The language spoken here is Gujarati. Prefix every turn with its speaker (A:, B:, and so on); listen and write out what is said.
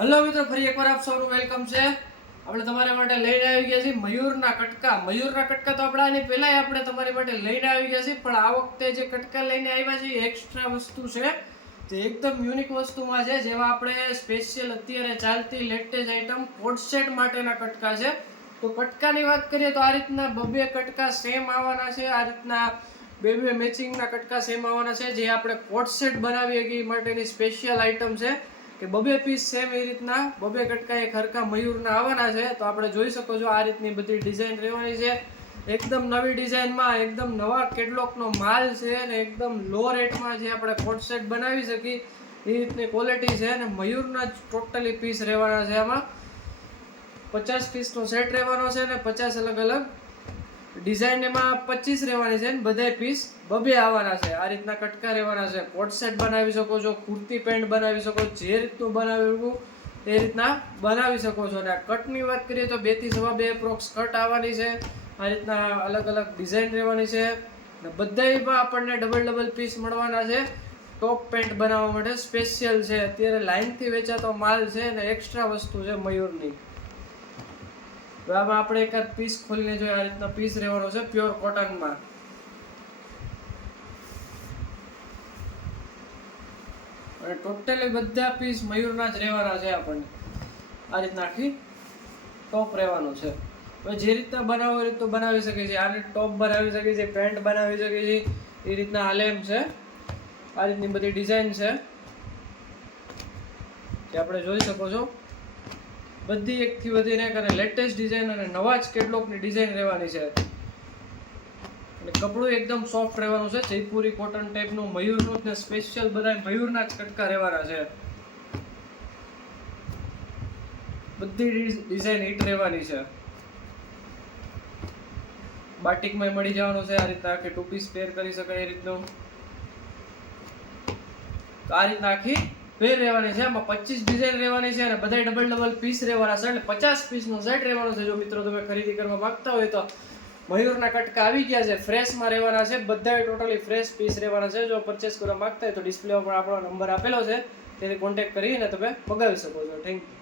A: હલો મિત્રો, ફરી એકવાર આપ સૌનું વેલકમ છે. આપણે તમારા માટે લઈને આવી ગયા છીએ મયુરના કટકા. મયુરના કટકા તો આપણે આની પહેલાંય આપણે તમારી માટે લઈને આવી ગયા છીએ, પણ આ વખતે જે કટકા લઈને આવ્યા છીએ એક્સ્ટ્રા વસ્તુ છે. તે એકદમ યુનિક વસ્તુમાં છે, જેમાં આપણે સ્પેશિયલ અત્યારે ચાલતી લેટેસ્ટ આઈટમ કોડસેટ માટેના કટકા છે. તો કટકાની વાત કરીએ તો આ રીતના બબે કટકા સેમ આવવાના છે, આ રીતના બે બે મેચિંગના કટકા સેમ આવવાના છે, જે આપણે કોડસેટ બનાવીએ કે એ માટેની સ્પેશિયલ આઈટમ છે. કે બબે પીસ સેમ એ રીતના. બબે કટકા એ ખરકા મયુરના આવવાના છે. તો આપણે જોઈ શકો છો આ રીતની બધી ડિઝાઇન રહેવાની છે. એકદમ નવી ડિઝાઇનમાં, એકદમ નવા કેટલોકનો માલ છે અને એકદમ લો રેટમાં જે આપણે કોટ સેટ બનાવી શકીએ, એ રીતની ક્વોલિટી છે અને મયુરના જ ટોટલી પીસ રહેવાના છે આમાં. પચાસ પીસનો સેટ રહેવાનો છે અને પચાસ અલગ અલગ ડિઝાઇન એમાં પચીસ રહેવાની છે ને બધાય પીસ બબે આવવાના છે. આ રીતના કટકા રહેવાના છે. કોટ સેટ બનાવી શકો છો, કુર્તી પેન્ટ બનાવી શકો, જે રીતનું બનાવ્યું એ રીતના બનાવી શકો છો. અને આ કટની વાત કરીએ તો બેથી સવા બે પ્રોક્સ કટ આવવાની છે. આ રીતના અલગ અલગ ડિઝાઇન રહેવાની છે. અને બધાયમાં આપણને ડબલ ડબલ પીસ મળવાના છે. ટોપ પેન્ટ બનાવવા માટે સ્પેશિયલ છે. અત્યારે લાઇનથી વેચાતો માલ છે અને એક્સ્ટ્રા વસ્તુ છે મયુરની. આમાં આપણે એકાદ પીસ ખોલીને જોઈએ આ રીતના પીસ રહેવાનો છે પ્યોર કોટનમાં અને ટોટલી બધા પીસ મયુરના જ રહેવાના છે આપણને. આ રીતના આખી ટોપ રહેવાનું છે. હવે જે રીતના બનાવો એ રીતનું બનાવી શકે છે આને ટોપ બનાવી શકે છે પેન્ટ બનાવી શકે છે એ રીતના આલેમ છે. આ રીતની બધી ડિઝાઇન છે. જે આપણે જોઈ શકો છો. બધી એકથી વધીને કરે. લેટેસ્ટ ડિઝાઇન અને નવા જ કેટલોકની ડિઝાઇન રહેવાની છે. અને કપડું એકદમ સોફ્ટ રહેવાનું છે. જયપુરી કોટન ટાઈપનું મયુરનું ને સ્પેશિયલ બધા મયુરના જ કટકા રહેવાના છે. બધી ડિઝાઇન હિટ રહેવાની છે. બાટિકમાં મળી જવાનું છે આ રીતના આખી ટુ પીસ પેર કરી શકાય એ રીતનું. આ રીતના આખી પેર રહેવાની છે, આમાં પચીસ ડિઝાઇન રહેવાની છે અને બધા ડબલ ડબલ પીસ રહેવાના છે એટલે પચાસ પીસનો સેટ રહેવાનો છે. જો મિત્રો તમે ખરીદી કરવા માગતા હોય તો મયુરના કટકા આવી ગયા છે ફ્રેશમાં રહેવાના છે. બધા ટોટલી ફ્રેશ પીસ રહેવાના છે. જો પરચેસ કરવા માંગતા હોય તો ડિસ્પ્લે પર આપણો નંબર આપેલો છે. તેથી કોન્ટેક્ટ કરીને તમે મગાવી શકો છો. Thank you